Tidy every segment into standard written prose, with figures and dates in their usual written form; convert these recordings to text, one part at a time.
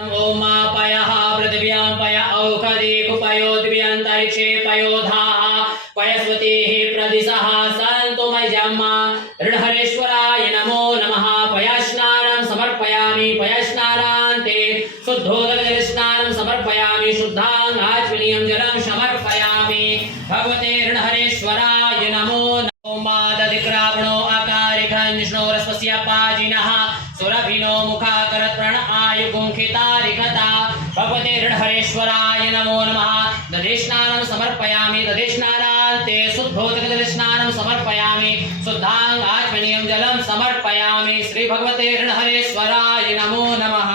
ओम पयः पृथिव्यां पय औषधि पयोद्व्यन्तरिक्षे पयोधाः पयस्वतीः प्रदिशः सन्तु मय्यम् ऋणहरेश्वराय नमो नमः। पयस्नानं समर्पयामि पयस्नानान्ते शुद्धोदकजलस्नानं समर्पयामि शुद्धाङ्गाचमनीयं जलं समर्पयामि भगवते ऋणहरेश्वराय नमो नमः। दधिक्रावणो आकारिघञ्ष्णोरस्वस्य पाजिनः सुरभिनो मुखाकरत्प्रण आयुगुंखितारिखता भगवते ऋणहरेश्वराय नमो नमः। दधिस्नानं समर्पयामि दधिस्नानान्ते शुद्धोदकजलस्नानं समर्पयामि शुद्धाङ्गाचमनीयं जलं समर्पयामि श्री भगवते ऋणहरेश्वराय नमो नमः।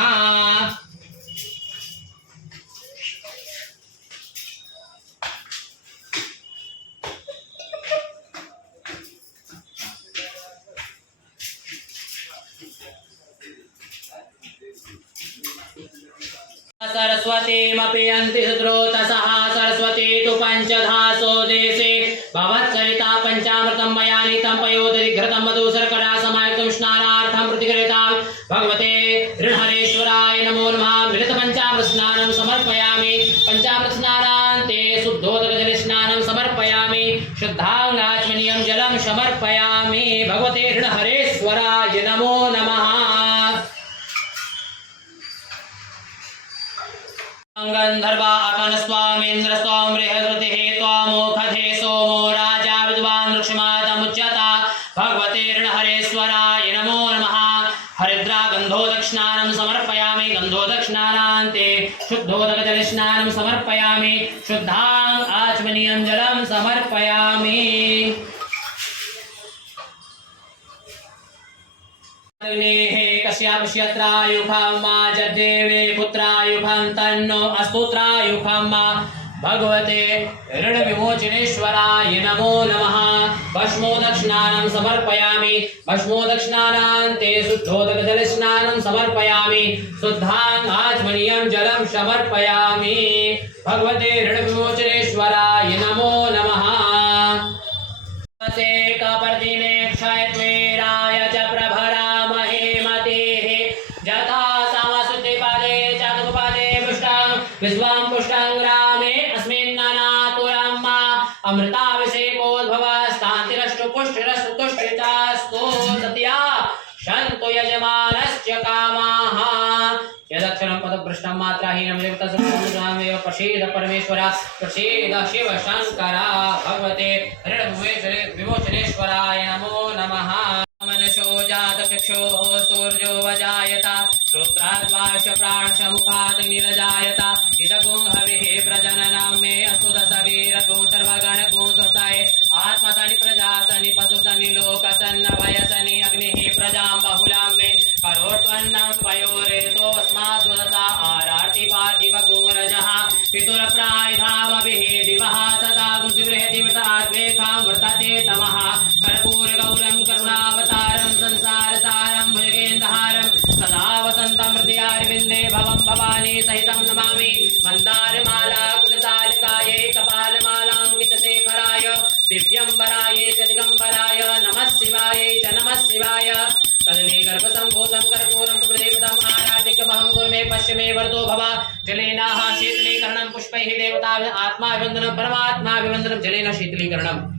सरस्वतीमपि अन्ति सुद्रोतसः सरस्वती तु पञ्चधासो देशे भवत्सरिता पञ्चामृतं मया नीतं पयोदधिघृतं मधु शर्करा समायुक्तं स्नानार्थं प्रतिगृहीतां भगवते ऋणहरेश्वराय नमो नमः। मिलितपञ्चामृतस्नानं समर्पयामि पञ्चामृतस्नानान्ते शुद्धोदकजलस्नानं समर्पयामि शुद्धाङ्गाचमनीयं जलं समर्पयामि भगवते ऋणहरेश्वराय नमो नमः। गंधर्वा अकनस्वामीन्द्र स्वाम बृहस्पतिः त्वामोखधे सोमो राजा विद्वान् वृक्षमातमुच्यता भगवते ऋणहरेश्वराय नमो नमः। हरिद्रा गन्धोदकस्नानं समर्पयामि गन्धोदकस्नानान्ते शुद्धोदकजलस्नानं समर्पयामि शुद्धाङ्गाचमनीयं जलं समर्पयामि। कस्यापश्यत्रायुखं जज्ञेवे पुत्रायुखं तन्नो अस्तुत्रायुखं भगवते ऋणविमोचनेश्वराय नमो नमः। भस्मोदकस्नानं समर्पयामि भस्मोदकस्नानान्ते शुद्धोदकजलस्नानं समर्पयामि शुद्धाङ्गाचमनीयं जलं समर्पयामि भगवते ऋणविमोचनेश्वराय नमो नमः। कपर्दिने क्षयत्वेराय च प्रभरामहे मतेः जथा सामसुद्धिपादे चातुपादे पुष्टां विश्वां पुष्टां ग्रामे अस्मिन्ननातुरम् अमृताभिषेकोद्भवस्तान्तिरस्तु पुष्टिरस्तु तुष्टितास्तु सत्या शन्तु यजमानस्य कामाः। यदक्षरं पदभ्रष्टं मात्राहीनमेव तत्सर्वमेव प्रसीद परमेश्वर प्रसीद शिव शंकर भगवते ऋणविमोचनेश्वराय नमो नमः। मनसो जातचक्षुः सूर्यो वजायत श्रोत्राद्वाश प्राणसमुखाग्निरजायत इदगुं हविः प्रजननं मे अस्तु दशवीरगुं सर्वगणगुं स्वस्ताय आत्मसनि प्रजासनि पशुसनि लोकसन्न भयसनि अग्निः प्रजां बहुलां मे करोत्वन्नं वयोरेतो अस्मात् वदता आरार्ति पार्थिवगुं रजः पितुरप्रायधामभिः दिवः सदा गुंसिबृहतिमृताद्वेखां वर्तते तमः कर्पूरगौरं करुणावतारं संसारसारं भुजगेन्दहारं सदा वसन्तं हृदयारविन्दे भवं भवानी सहितं नमामि। मन्दारमाला कुलतालिकायै कपालमालां गीतशेखराय दिव्यंबराय च दिगंबराय नमः शिवायै च नमः शिवाय। कदली गर्भसंभूतं कर्पूरं तु प्रदीप्तम् आराधिकमहं कुर्मे पश्चिमे वरदो भव जलेनाः शीतलीकरणं पुष्पैः देवता आत्माभिवन्दनं परमात्माभिवन्दनं जलेन शीतलीकरणम्।